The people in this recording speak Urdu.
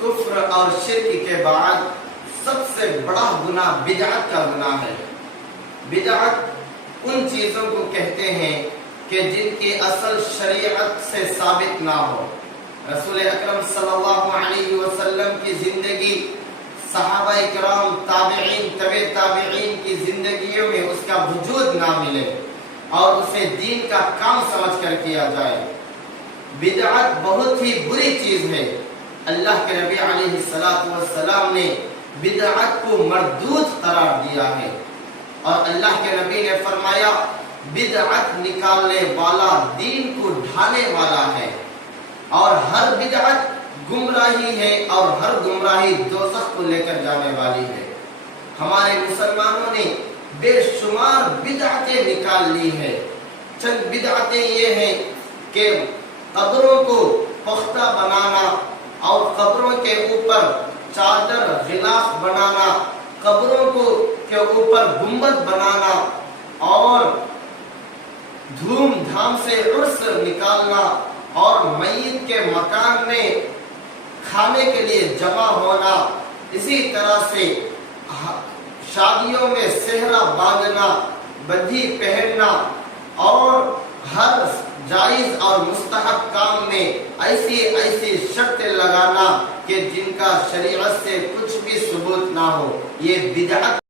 کفر اور شرک کے بعد سب سے بڑا گناہ بدعت کا گناہ ہے۔ بدعت ان چیزوں کو کہتے ہیں کہ جن کی اصل شریعت سے ثابت نہ ہو۔ رسول اکرم صلی اللہ علیہ وسلم کی زندگی، صحابہ کرام، تابعین، تبع تابعین کی زندگیوں میں اس کا وجود نہ ملے اور اسے دین کا کام سمجھ کر کیا جائے۔ بدعت بہت ہی بری چیز ہے۔ اللہ کے نبی علیہ السلام نے بدعت کو مردود قرار دیا ہے، اور اللہ کے نبی نے فرمایا بدعت نکالنے والا دین کو ڈھانے والا ہے، اور ہر بدعت گمراہی ہے، اور ہر گمراہی دوزخ کو لے کر جانے والی ہے۔ ہمارے مسلمانوں نے بے شمار بدعتیں نکال لی ہیں۔ چند بدعتیں یہ ہیں کہ قبروں کو پختہ بنانا اور قبروں کے اوپر چادر غلاف بنانا، قبروں کے اوپر گنبد بنانا، اور دھوم دھام سے عرس نکالنا، اور میت کے مکان میں کھانے کے لیے جمع ہونا، اسی طرح سے شادیوں میں صحرا باندھنا، بدھی پہننا، اور ہر جائز اور مستحب کام میں ایسی شرطیں لگانا کہ جن کا شریعت سے کچھ بھی ثبوت نہ ہو، یہ بدعت